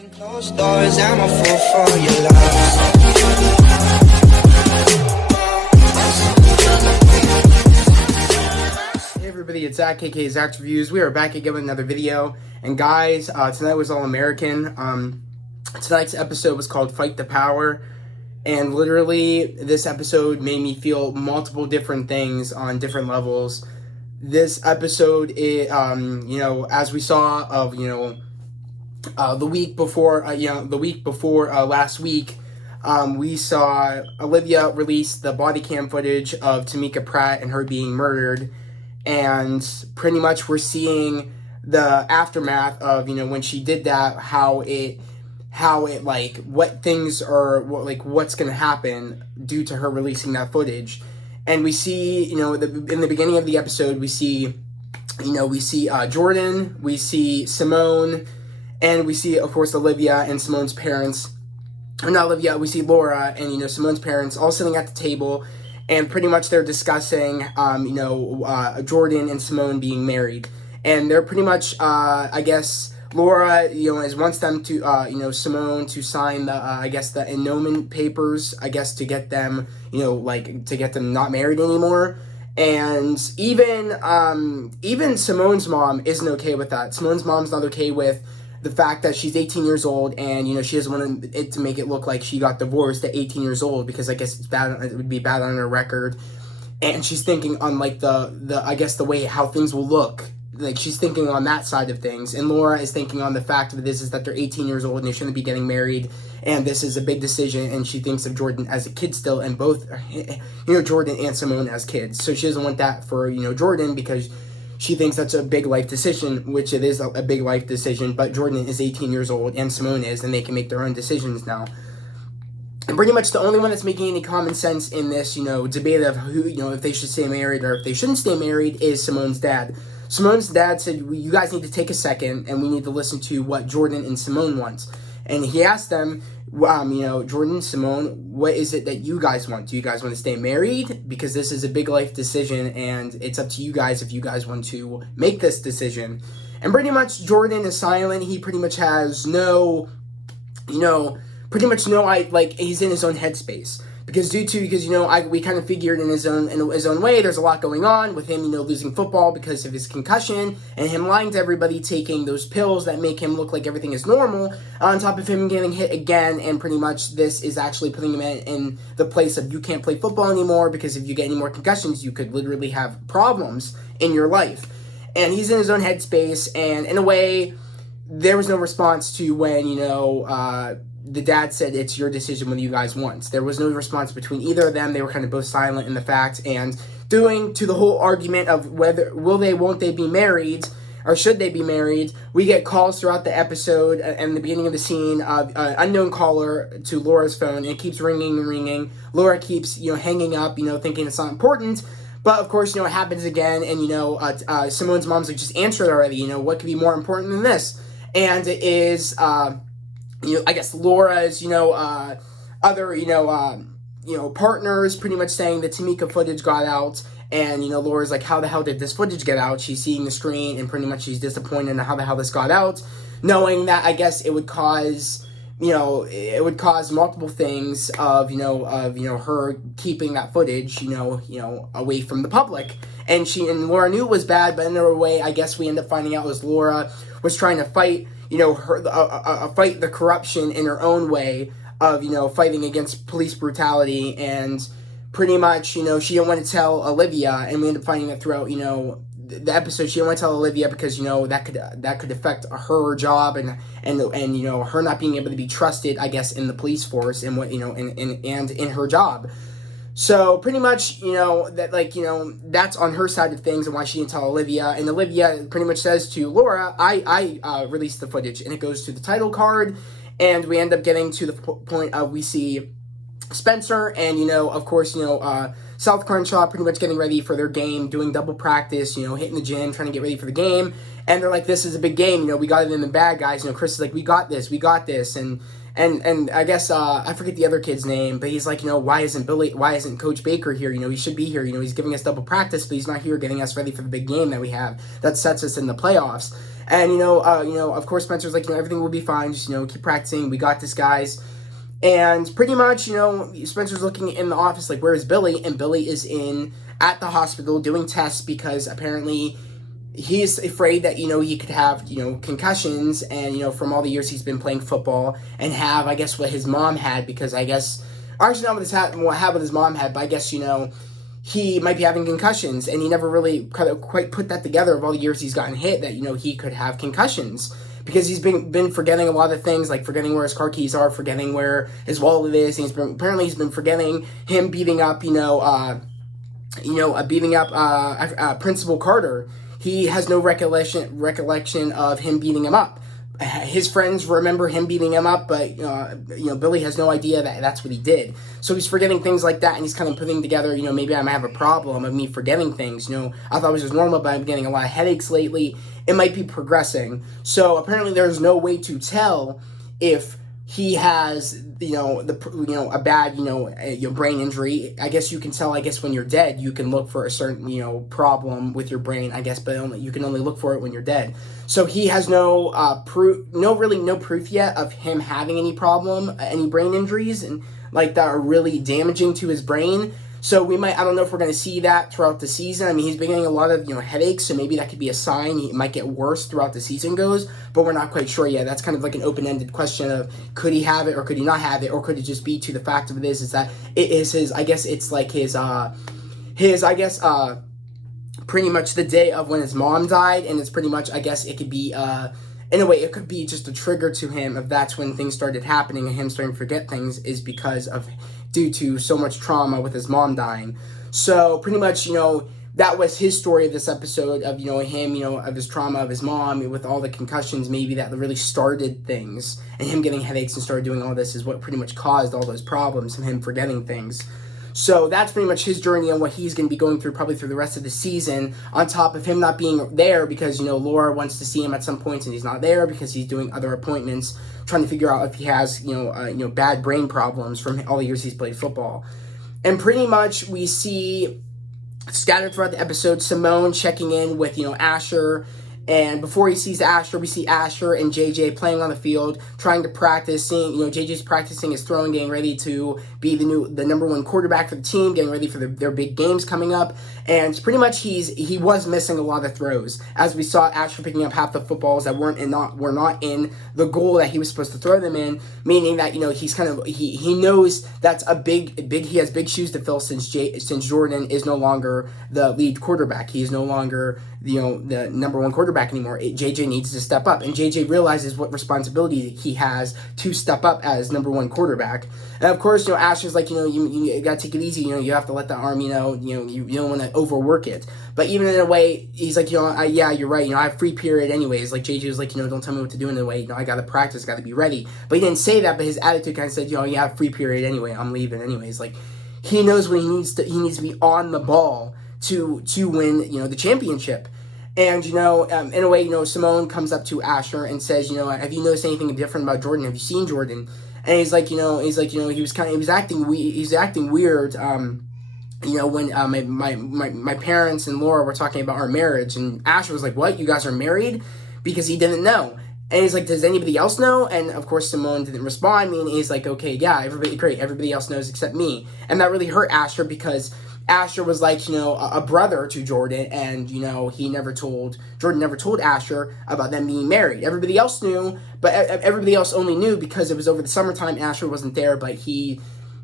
Behind closed doors, I'm a fool for your love. Hey everybody, it's Zach, aka Zach's Reviews. We are back again with another video. And guys, tonight was All American. Tonight's episode was called Fight the Power. And literally, this episode made me feel multiple different things on different levels. This episode, as we saw of, the week before last week, we saw Olivia release the body cam footage of Tamika Pratt and her being murdered, and pretty much we're seeing the aftermath of, when she did that, how it what things are, what's going to happen due to her releasing that footage. And we see, in the beginning of the episode, we see Jordan, we see Simone, and we see, of course, Olivia and Simone's parents. Or not Olivia, we see Laura and, Simone's parents all sitting at the table, and pretty much they're discussing, Jordan and Simone being married. And they're pretty much, Laura, wants them to, Simone to sign the annulment papers, to get them, to get them not married anymore. And even Simone's mom isn't okay with that. Simone's mom's not okay with the fact that she's 18 years old and, she doesn't want it to make it look like she got divorced at 18 years old, because I guess it would be bad on her record. And she's thinking on, the way how things will look. She's thinking on that side of things. And Laura is thinking on the fact of this is that they're 18 years old and they shouldn't be getting married. And this is a big decision. And she thinks of Jordan as a kid still, and both, Jordan and Simone as kids. So she doesn't want that for, Jordan, because she thinks that's a big life decision, which it is a big life decision. But Jordan is 18 years old and Simone is, and they can make their own decisions now. And pretty much the only one that's making any common sense in this, debate of who, if they should stay married or if they shouldn't stay married, is Simone's dad. Simone's dad said, you guys need to take a second and we need to listen to what Jordan and Simone want. And he asked them, Jordan and Simone, what is it that you guys want? Do you guys want to stay married? Because this is a big life decision and it's up to you guys if you guys want to make this decision. And pretty much Jordan is silent. He pretty much has he's in his own headspace. Because we kind of figured in his own way, there's a lot going on with him, losing football because of his concussion, and him lying to everybody, taking those pills that make him look like everything is normal, on top of him getting hit again, and pretty much this is actually putting him in the place of you can't play football anymore, because if you get any more concussions, you could literally have problems in your life. And he's in his own headspace, and in a way, there was no response to when, the dad said it's your decision what you guys want. There was no response between either of them. They were kind of both silent in the fact, and doing to the whole argument of whether won't they be married, or should they be married. We get calls throughout the episode and the beginning of the scene of unknown caller to Laura's phone, and it keeps ringing and ringing. Laura keeps hanging up, thinking it's not important. But of course, it happens again, and Simone's mom's like, just answer it already. What could be more important than this? And it is Laura's, partners pretty much saying that Tamika footage got out, and, Laura's like, how the hell did this footage get out? She's seeing the screen, and pretty much she's disappointed in how the hell this got out, knowing that, I guess, it would cause multiple things of her keeping that footage, away from the public. And Laura knew it was bad, but in a way, I guess we end up finding out was Laura was trying to fight, fight the corruption in her own way of, fighting against police brutality. And pretty much, she didn't want to tell Olivia, and we end up finding that throughout, the episode. She didn't want to tell Olivia because, that could affect her job and her not being able to be trusted, I guess, in the police force and what, and in her job. So pretty much, that's on her side of things and why she didn't tell Olivia. And Olivia pretty much says to Laura, I released the footage, and it goes to the title card. And we end up getting to the point of we see Spencer and, of course, South Crenshaw pretty much getting ready for their game, doing double practice, hitting the gym, trying to get ready for the game. And they're like, this is a big game, we got it in the bag, guys. Chris is like, we got this. And I guess, I forget the other kid's name, but he's like, why isn't Coach Baker here? He should be here. He's giving us double practice, but he's not here getting us ready for the big game that we have that sets us in the playoffs. And, of course, Spencer's like, everything will be fine. Just, keep practicing. We got this, guys. And pretty much, Spencer's looking in the office like, where is Billy? And Billy is at the hospital doing tests because apparently he's afraid that, he could have, concussions and, from all the years he's been playing football and have, I guess, what his mom had because I guess, actually not what his mom had, but I guess, he might be having concussions, and he never really quite put that together of all the years he's gotten hit that, he could have concussions. Because he's been forgetting a lot of things, like forgetting where his car keys are, forgetting where his wallet is, and he's been forgetting him beating up, Principal Carter. He has no recollection of him beating him up. His friends remember him beating him up, but Billy has no idea that that's what he did. So he's forgetting things like that, and he's kind of putting together, maybe I might have a problem of me forgetting things. I thought it was just normal, but I'm getting a lot of headaches lately. It might be progressing. So apparently, there's no way to tell if he has, a bad, brain injury. I guess you can tell. I guess when you're dead, you can look for a certain, problem with your brain. I guess, but you can only look for it when you're dead. So he has no proof yet of him having any problem, any brain injuries, and like that are really damaging to his brain. So I don't know if we're going to see that throughout the season. I mean, he's been getting a lot of, headaches, so maybe that could be a sign. It might get worse throughout the season goes, but we're not quite sure yet. That's kind of like an open-ended question of could he have it or could he not have it, or could it just be to the fact of it is that it is his, I guess it's like pretty much the day of when his mom died, and it's pretty much, I guess it could be, in a way, it could be just a trigger to him if that's when things started happening and him starting to forget things is because of due to so much trauma with his mom dying. So pretty much, that was his story of this episode of, him, of his trauma of his mom with all the concussions, maybe that really started things, and him getting headaches and started doing all this is what pretty much caused all those problems and him forgetting things. So that's pretty much his journey and what he's going to be going through probably through the rest of the season, on top of him not being there because, Laura wants to see him at some points and he's not there because he's doing other appointments, trying to figure out if he has, bad brain problems from all the years he's played football. And pretty much we see scattered throughout the episode Simone checking in with, Asher. And before he sees Asher, we see Asher and JJ playing on the field, trying to practice, seeing, JJ's practicing his throwing, getting ready to be the number one quarterback for the team, getting ready for their big games coming up. And pretty much he was missing a lot of throws, as we saw Asher picking up half the footballs that were not in the goal that he was supposed to throw them in, meaning that, he's kind of, he knows that's he has big shoes to fill since Jordan is no longer the lead quarterback. He is no longer the number one quarterback anymore. JJ needs to step up, and JJ realizes what responsibility he has to step up as number one quarterback. And of course, Asher's like, you gotta take it easy. You have to let the arm, you don't want to overwork it. But even in a way, he's like, yeah, you're right. I have free period anyways. Like JJ was like, don't tell me what to do in a way. I gotta practice, gotta be ready. But he didn't say that. But his attitude kind of said, you have free period anyway. I'm leaving anyways. Like he knows when he needs to be on the ball to win, the championship. And, in a way, Simone comes up to Asher and says, have you noticed anything different about Jordan? Have you seen Jordan? And he's like, he was acting weird, when my parents and Laura were talking about our marriage. And Asher was like, what? You guys are married? Because he didn't know. And he's like, does anybody else know? And of course, Simone didn't respond. And he's like, okay, yeah, everybody else knows except me. And that really hurt Asher because Asher was like, a brother to Jordan, and, Jordan never told Asher about them being married. Everybody else knew, but everybody else only knew because it was over the summertime. Asher wasn't there, but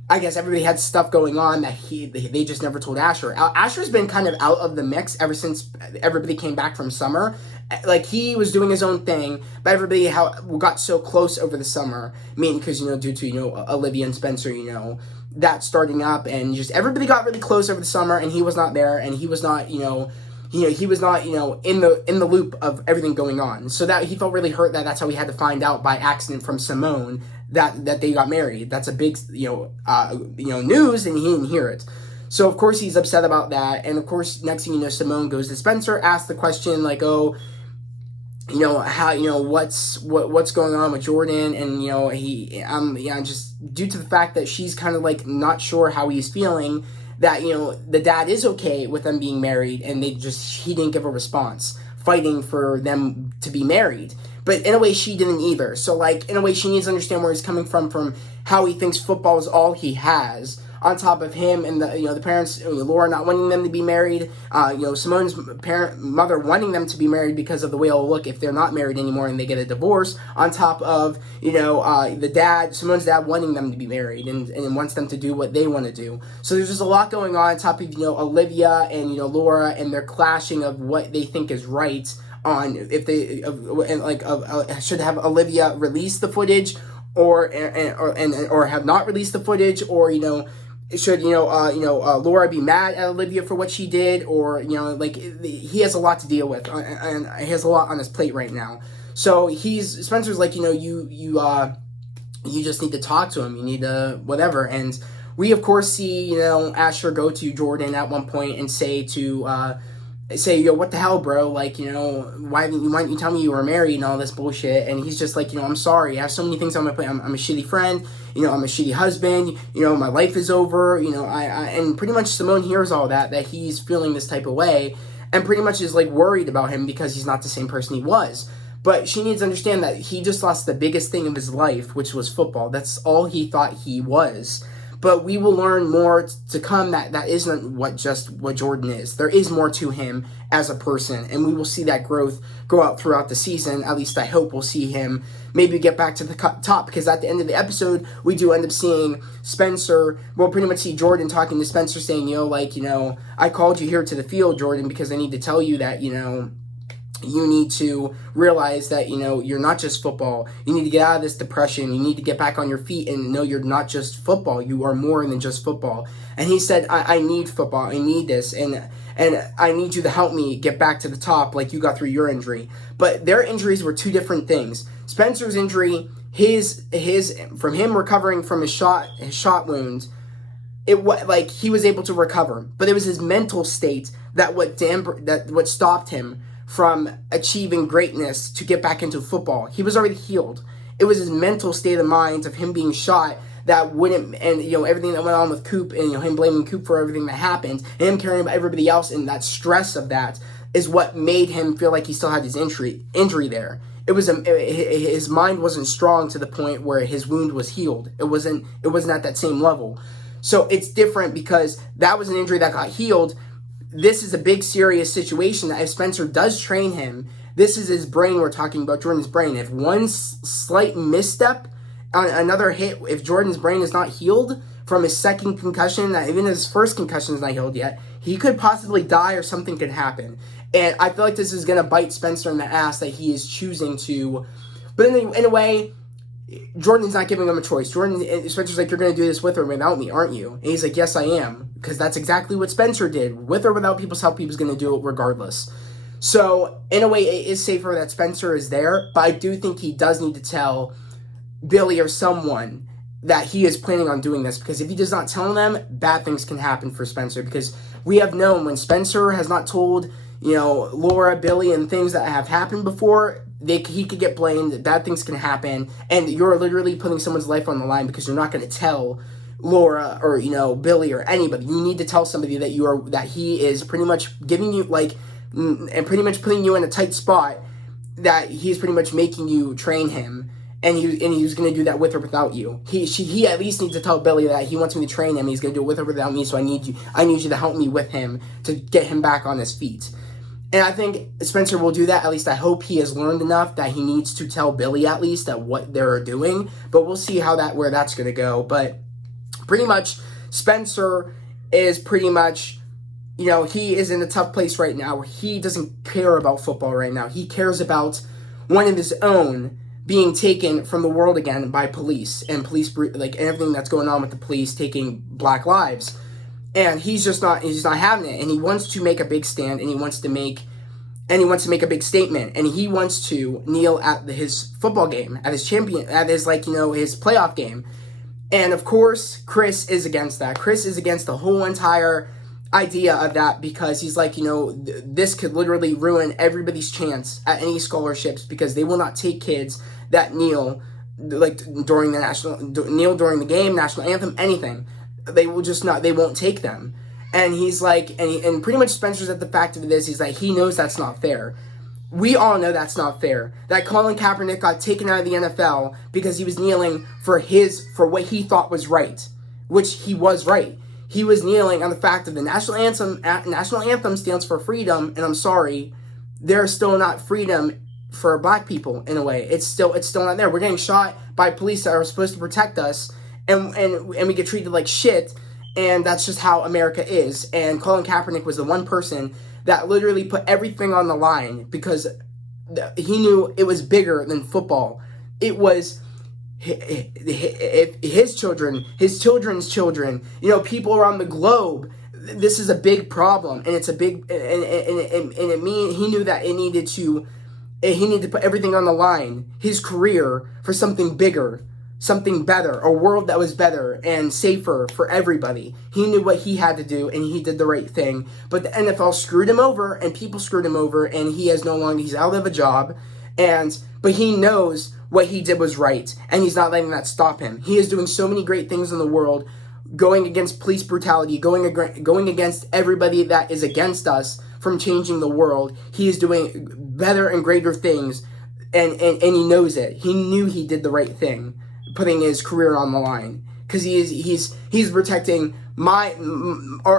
I guess everybody had stuff going on that they just never told Asher. Asher's been kind of out of the mix ever since everybody came back from summer. Like, he was doing his own thing, but everybody got so close over the summer, meaning because, due to, Olivia and Spencer, that starting up, and just everybody got really close over the summer, and he was not there, and he was not, he was not, in the loop of everything going on. So that he felt really hurt that's how he had to find out by accident from Simone that they got married. That's a big, news, and he didn't hear it. So of course he's upset about that, and of course next thing you know, Simone goes to Spencer, asks the question like, oh, how, what's going on with Jordan, and, just due to the fact that she's kind of like not sure how he's feeling, that, the dad is okay with them being married, and he didn't give a response. fighting for them to be married. But in a way, she didn't either. So, like, in a way, she needs to understand where he's coming from how he thinks football is all he has. On top of him and the parents, Laura not wanting them to be married, Simone's mother wanting them to be married because of the way it'll look if they're not married anymore and they get a divorce. On top of Simone's dad wanting them to be married and wants them to do what they want to do. So there's just a lot going on. On top of Olivia and Laura and their clashing of what they think is right on if they should have Olivia release the footage or have not released the footage, or should Laura be mad at Olivia for what she did, or he has a lot to deal with and he has a lot on his plate right now. So Spencer's like, you just need to talk to him, you need to whatever. And we of course see Asher go to Jordan at one point and say, what the hell, bro? Like, why didn't you tell me you were married and all this bullshit? And he's just like, I'm sorry. I have so many things on my plate. I'm a shitty friend. I'm a shitty husband. My life is over. And pretty much Simone hears all that he's feeling this type of way, and pretty much is like worried about him because he's not the same person he was. But she needs to understand that he just lost the biggest thing of his life, which was football. That's all he thought he was. But we will learn more to come that isn't what Jordan is. There is more to him as a person, and we will see that growth go out throughout the season. At least I hope we'll see him maybe get back to the top, because at the end of the episode, we do end up seeing Spencer, we'll pretty much see Jordan talking to Spencer saying, I called you here to the field, Jordan, because I need to tell you that, you need to realize that, you're not just football. You need to get out of this depression. You need to get back on your feet and know you're not just football. You are more than just football. And he said, I need football. I need this. And I need you to help me get back to the top like you got through your injury. But their injuries were two different things. Spencer's injury, his from him recovering from his shot wound, he was able to recover. But it was his mental state that what stopped him from achieving greatness to get back into football. He was already healed. It was his mental state of mind of him being shot that wouldn't, and everything that went on with Coop, and him blaming Coop for everything that happened, and him caring about everybody else, and that stress of that is what made him feel like he still had his injury there. It was his mind wasn't strong to the point where his wound was healed. It wasn't at that same level. So it's different because that was an injury that got healed. This is a big, serious situation that if Spencer does train him, this is his brain we're talking about, Jordan's brain. If one slight misstep on another hit, if Jordan's brain is not healed from his second concussion, even his first concussion is not healed yet, he could possibly die or something could happen. And I feel like this is going to bite Spencer in the ass that he is choosing to. But in a way, Jordan's not giving him a choice. Spencer's like, you're going to do this with or without me, aren't you? And he's like, yes, I am. Because that's exactly what Spencer did. With or without people's help, he was going to do it regardless. So, in a way, it is safer that Spencer is there. But I do think he does need to tell Billy or someone that he is planning on doing this. Because if he does not tell them, bad things can happen for Spencer. Because we have known when Spencer has not told, Laura, Billy, and things that have happened before, he could get blamed, bad things can happen, and you're literally putting someone's life on the line because you're not going to tell Laura or, Billy or anybody. You need to tell somebody that he is pretty much giving you, and pretty much putting you in a tight spot, that he's pretty much making you train him, and he's going to do that with or without you. He at least needs to tell Billy that he wants me to train him, he's going to do it with or without me, so I need you to help me with him to get him back on his feet. And I think Spencer will do that. At least I hope he has learned enough that he needs to tell Billy at least that what they're doing. But we'll see where that's going to go. But pretty much Spencer is pretty much, he is in a tough place right now where he doesn't care about football right now. He cares about one of his own being taken from the world again by police and everything that's going on with the police taking black lives. And he's not having it, and he wants to make a big stand, and he wants to make a big statement, and he wants to kneel at his football game, at his his playoff game. And of course, Chris is against that. Chris is against the whole entire idea of that because he's like, this could literally ruin everybody's chance at any scholarships because they will not take kids that kneel during the game, national anthem, anything. They won't take them. And he's like, and pretty much Spencer's at the fact of this, he's like, he knows that's not fair. We all know that's not fair. That Colin Kaepernick got taken out of the NFL because he was kneeling for what he thought was right, which he was right. He was kneeling on the fact that the national anthem stands for freedom, and I'm sorry, there's still not freedom for black people in a way. It's still not there. We're getting shot by police that are supposed to protect us, and we get treated like shit, and that's just how America is. And Colin Kaepernick was the one person that literally put everything on the line because he knew it was bigger than football. It was his children, his children's children, people around the globe. This is a big problem, and it's a big, and he knew that he needed to put everything on the line, his career, for something bigger, something better, a world that was better and safer for everybody. He knew what he had to do, and he did the right thing. But the NFL screwed him over, and people screwed him over, and he's out of a job, but he knows what he did was right, and he's not letting that stop him. He is doing so many great things in the world, going against police brutality, going against everybody that is against us from changing the world. He is doing better and greater things, and he knows it. He knew he did the right thing, putting his career on the line, because he's protecting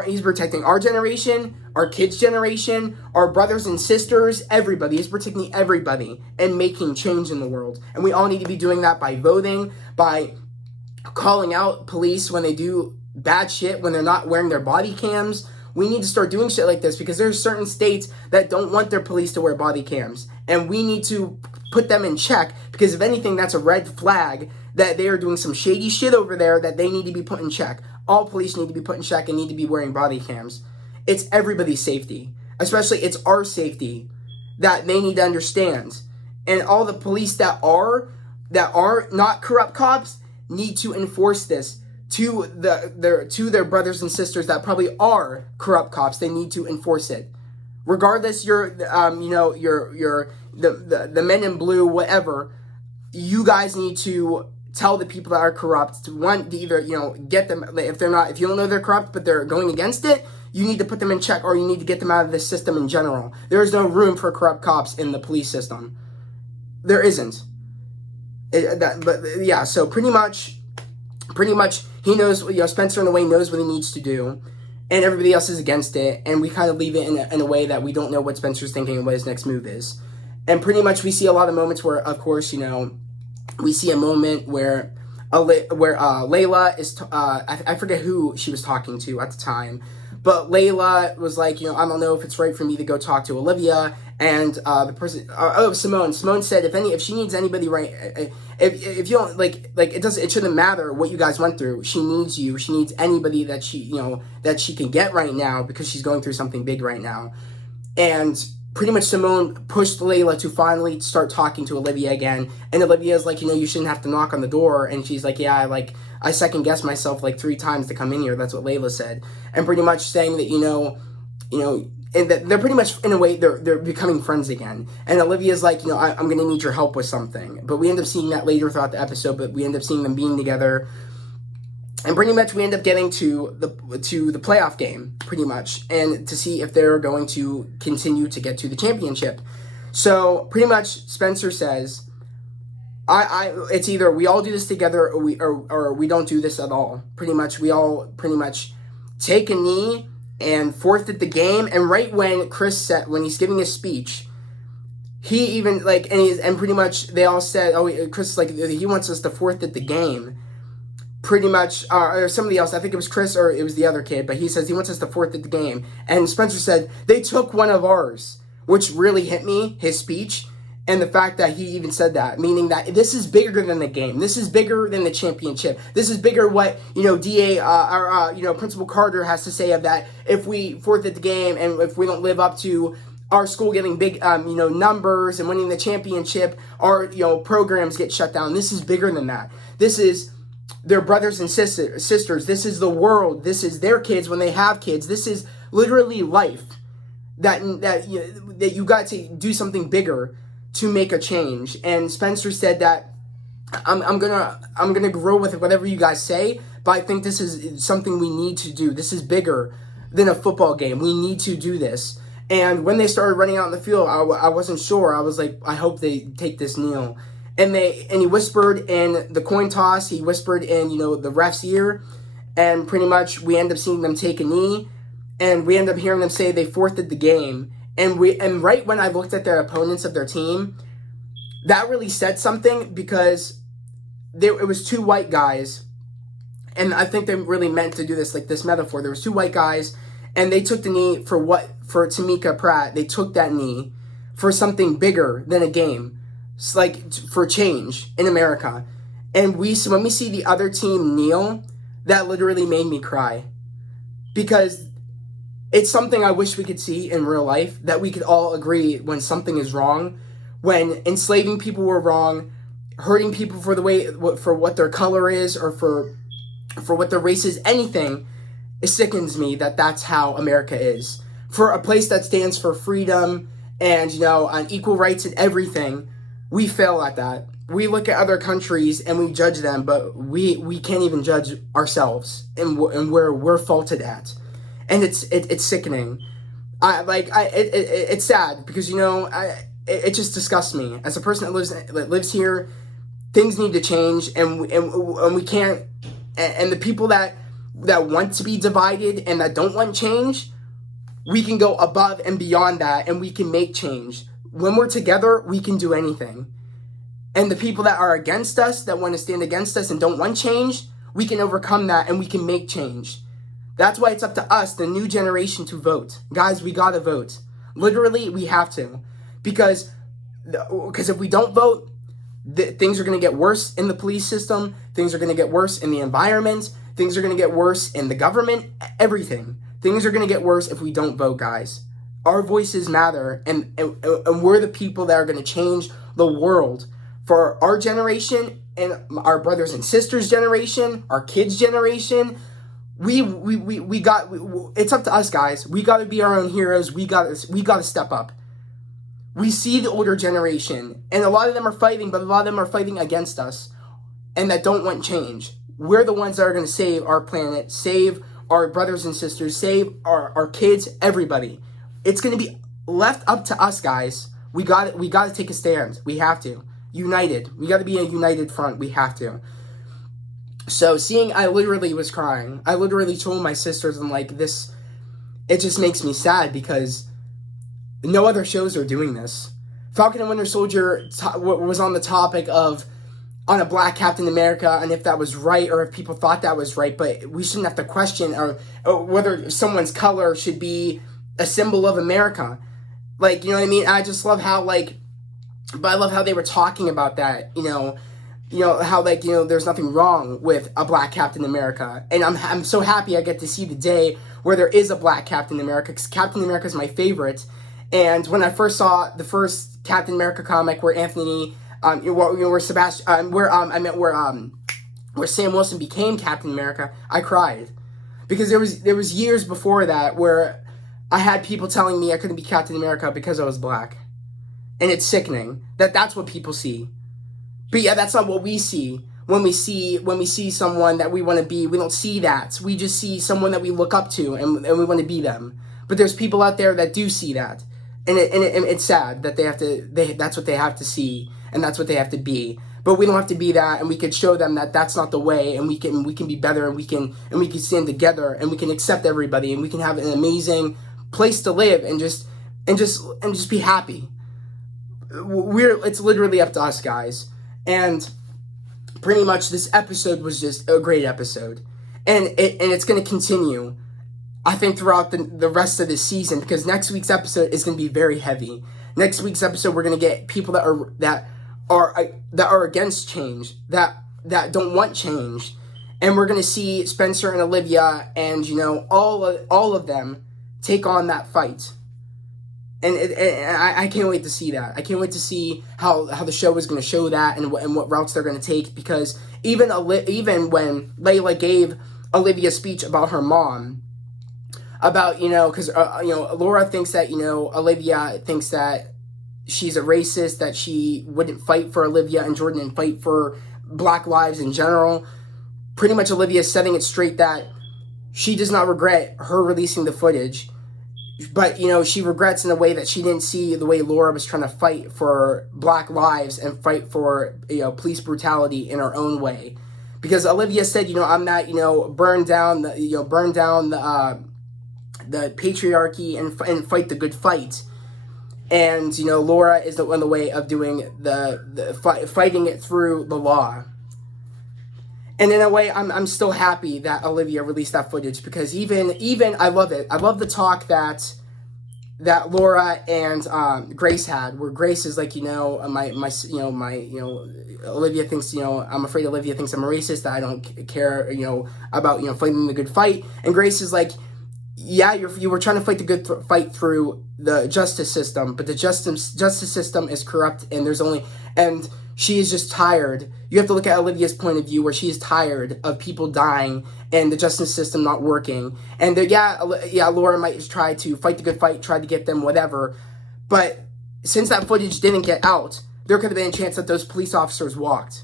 he's protecting our generation, our kids' generation, our brothers and sisters, everybody. He's protecting everybody and making change in the world. And we all need to be doing that by voting, by calling out police when they do bad shit, when they're not wearing their body cams. We need to start doing shit like this because there's certain states that don't want their police to wear body cams. And we need to put them in check, because if anything, that's a red flag that they are doing some shady shit over there that they need to be put in check. All police need to be put in check and need to be wearing body cams. It's everybody's safety. Especially it's our safety that they need to understand. And all the police that are not corrupt cops need to enforce this to their brothers and sisters that probably are corrupt cops. They need to enforce it. Regardless, you're the men in blue, whatever, you guys need to tell the people that are corrupt to either, get them, if you don't know they're corrupt, but they're going against it, you need to put them in check, or you need to get them out of the system in general. There is no room for corrupt cops in the police system. There isn't. So pretty much, he knows, Spencer in a way knows what he needs to do, and everybody else is against it, and we kind of leave it in a way that we don't know what Spencer's thinking and what his next move is. And pretty much we see a lot of moments where, of course, we see a moment where Layla is, I forget who she was talking to at the time, but Layla was like, I don't know if it's right for me to go talk to Olivia, and the person, Simone said if she needs anybody, right, if you don't, it shouldn't matter what you guys went through, she needs you, she needs anybody that she can get right now, because she's going through something big right now. And pretty much Simone pushed Layla to finally start talking to Olivia again, and Olivia's like, you shouldn't have to knock on the door, and she's like, yeah, I second guessed myself 3 times to come in here. That's what Layla said, and pretty much saying that and that they're pretty much, in a way, they're becoming friends again. And Olivia's like, I'm gonna need your help with something, but we end up seeing that later throughout the episode. But we end up seeing them being together. And pretty much we end up getting to the playoff game, pretty much, and to see if they're going to continue to get to the championship. So pretty much Spencer says, it's either we all do this together or we don't do this at all. Pretty much we all take a knee and forfeit the game. And right when Chris said, when he's giving his speech, he even and pretty much they all said, Chris he wants us to forfeit the game. Pretty much, or somebody else, I think it was Chris or it was the other kid, but he says he wants us to forfeit the game. And Spencer said, they took one of ours, which really hit me, his speech, and the fact that he even said that, meaning that this is bigger than the game. This is bigger than the championship. This is bigger what, Principal Carter has to say of that. If we forfeit the game and if we don't live up to our school getting big, numbers and winning the championship, our, programs get shut down. This is bigger than that. This is their brothers and sisters. This is the world. This is their kids when they have kids. This is literally life. That you got to do something bigger to make a change. And Spencer said that I'm gonna grow with whatever you guys say, but I think this is something we need to do. This is bigger than a football game. We need to do this. And when they started running out in the field, I wasn't sure. I was like, I hope they take this kneel. And he whispered in the coin toss, he whispered in, the ref's ear, and pretty much we end up seeing them take a knee, and we end up hearing them say they forfeited the game. And right when I looked at their opponents of their team, that really said something, because it was two white guys, and I think they really meant to do this, like this metaphor. There was two white guys, and they took the knee for Tamika Pratt. They took that knee for something bigger than a game. It's like for change in America. And when we see the other team kneel, that literally made me cry. Because it's something I wish we could see in real life, that we could all agree when something is wrong, when enslaving people were wrong, hurting people for what their color is, or for what their race is, anything. It sickens me that that's how America is. For a place that stands for freedom and, on equal rights and everything, we fail at that. We look at other countries and we judge them, but we can't even judge ourselves and where we're faulted at. And it's sickening. It's sad because, it just disgusts me. As a person that lives here, things need to change, and we can't, and the people that want to be divided and that don't want change, we can go above and beyond that, and we can make change. When we're together, we can do anything. And the people that are against us, that want to stand against us and don't want change, we can overcome that and we can make change. That's why it's up to us, the new generation, to vote. Guys, we gotta vote. Literally, we have to. Because if we don't vote, things are going to get worse in the police system. Things are going to get worse in the environment. Things are going to get worse in the government. Everything. Things are going to get worse if we don't vote, guys. Our voices matter, and we're the people that are going to change the world for our generation and our brothers and sisters' generation, our kids' generation. It's up to us, guys. We got to be our own heroes. We got to step up. We see the older generation, and a lot of them are fighting, but a lot of them are fighting against us, and that don't want change. We're the ones that are going to save our planet, save our brothers and sisters, save our kids, everybody. It's going to be left up to us, guys. We got to take a stand. We have to. United. We got to be a united front. We have to. So I literally was crying. I literally told my sisters, I'm like, this, it just makes me sad, because no other shows are doing this. Falcon and Winter Soldier was on the topic of on a black Captain America, and if that was right, or if people thought that was right, but we shouldn't have to question or whether someone's color should be a symbol of America. Like, you know what I mean? I just love how, but I love how they were talking about that, how, there's nothing wrong with a black Captain America. And I'm so happy I get to see the day where there is a black Captain America, because Captain America is my favorite. And when I first saw the first Captain America comic where where Sam Wilson became Captain America, I cried, because there was years before that where I had people telling me I couldn't be Captain America because I was black, and it's sickening that that's what people see. But yeah, that's not what we see. When we see someone that we want to be, we don't see that. We just see someone that we look up to, and we want to be them. But there's people out there that do see that. And it's sad that that's what they have to see, and that's what they have to be. But we don't have to be that, and we can show them that that's not the way, and we can be better, and we can stand together, and we can accept everybody, and we can have an amazing place to live, and just be happy. It's literally up to us, guys. And pretty much this episode was just a great episode, and it's going to continue, I think, throughout the rest of this season, because next week's episode is going to be very heavy. Next week's episode, we're going to get people that are against change, that don't want change, and we're going to see Spencer and Olivia and all of them take on that fight. And I can't wait to see that. I can't wait to see how the show is going to show that, and what routes they're going to take, because even when Layla gave Olivia's speech about her mom, about, because, Laura thinks that, Olivia thinks that she's a racist, that she wouldn't fight for Olivia and Jordan and fight for Black lives in general. Pretty much Olivia is setting it straight that she does not regret her releasing the footage. but she regrets in a way that she didn't see the way Laura was trying to fight for Black lives and fight for police brutality in her own way, because Olivia said, I'm not burn down the patriarchy and fight the good fight. And Laura is on the way of doing fighting it through the law. And in a way, I'm still happy that Olivia released that footage, because even I love it. I love the talk that Laura and Grace had, where Grace is like, Olivia thinks, I'm afraid Olivia thinks I'm a racist, that I don't care, about fighting the good fight. And Grace is like, yeah, you were trying to fight the good fight through the justice system, but the justice system is corrupt, and she is just tired. You have to look at Olivia's point of view, where she is tired of people dying and the justice system not working. And Laura might try to fight the good fight, try to get them whatever, but since that footage didn't get out, there could have been a chance that those police officers walked.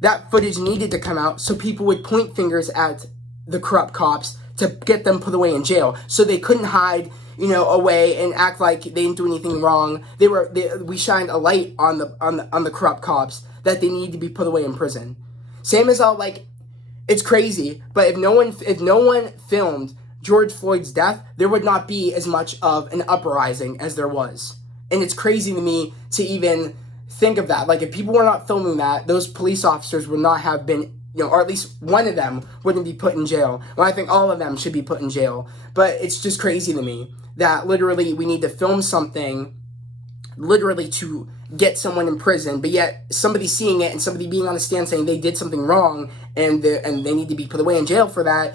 That footage needed to come out so people would point fingers at the corrupt cops to get them put away in jail, so they couldn't hide away and act like they didn't do anything wrong. We shined a light on the corrupt cops, that they need to be put away in prison. Same as it's crazy, but if no one filmed George Floyd's death, there would not be as much of an uprising as there was. And it's crazy to me to even think of that. Like, if people were not filming that, those police officers would not have been, or at least one of them wouldn't be put in jail. Well, I think all of them should be put in jail. But it's just crazy to me that literally we need to film something literally to get someone in prison, but yet somebody seeing it and somebody being on a stand saying they did something wrong and they need to be put away in jail for that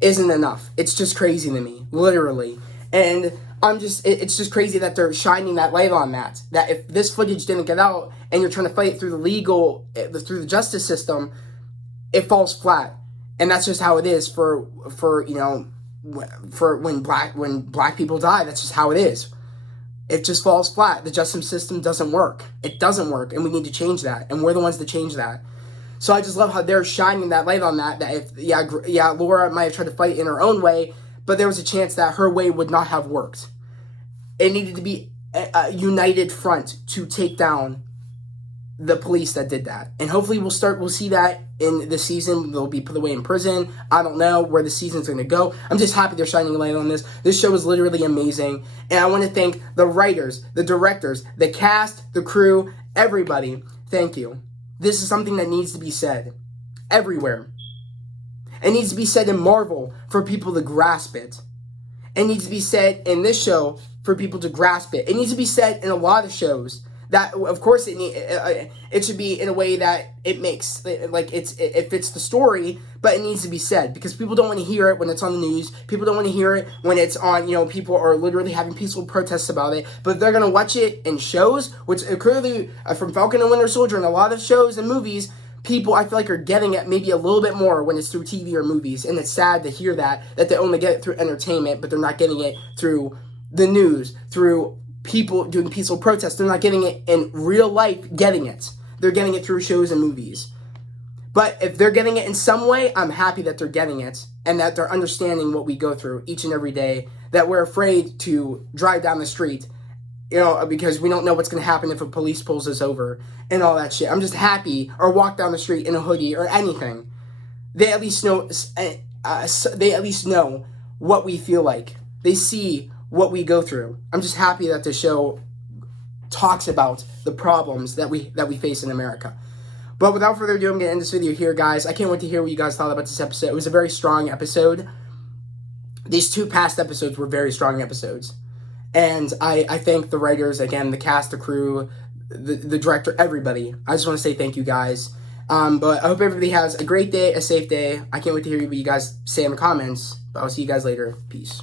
isn't enough. It's just crazy to me, literally. And it's just crazy that they're shining that light on that if this footage didn't get out and you're trying to fight it through through the justice system, it falls flat. And that's just how it is for when black people die. That's just how it is. It just falls flat. The justice system doesn't work. It doesn't work, and we need to change that. And we're the ones to change that. So I just love how they're shining that light on that. That if Laura might have tried to fight in her own way, but there was a chance that her way would not have worked. It needed to be a united front to take down the police that did that. And hopefully we'll see that in the season. They'll be put away in prison. I don't know where the season's going to go. I'm just happy they're shining a light on this. This show is literally amazing. And I want to thank the writers, the directors, the cast, the crew, everybody. Thank you. This is something that needs to be said everywhere. It needs to be said in Marvel for people to grasp it. It needs to be said in this show for people to grasp it. It needs to be said in a lot of shows. That, of course, it should be in a way that it makes, it fits the story, but it needs to be said, because people don't want to hear it when it's on the news. People don't want to hear it when it's on, people are literally having peaceful protests about it, but they're going to watch it in shows, which clearly, from Falcon and Winter Soldier and a lot of shows and movies, people, I feel like, are getting it maybe a little bit more when it's through TV or movies, and it's sad to hear that they only get it through entertainment, but they're not getting it through the news, through people doing peaceful protests. They're not getting it in real life, getting it. They're getting it through shows and movies. But if they're getting it in some way, I'm happy that they're getting it and that they're understanding what we go through each and every day, that we're afraid to drive down the street, because we don't know what's going to happen if a police pulls us over and all that shit. I'm just happy, or walk down the street in a hoodie or anything. They at least know, what we feel like. They see what we go through. I'm just happy that the show talks about the problems that we face in America. But without further ado, I'm going to end this video here, guys. I can't wait to hear what you guys thought about this episode. It was a very strong episode. These two past episodes were very strong episodes. And I thank the writers, again, the cast, the crew, the director, everybody. I just want to say thank you, guys. But I hope everybody has a great day, a safe day. I can't wait to hear what you guys say in the comments. But I'll see you guys later. Peace.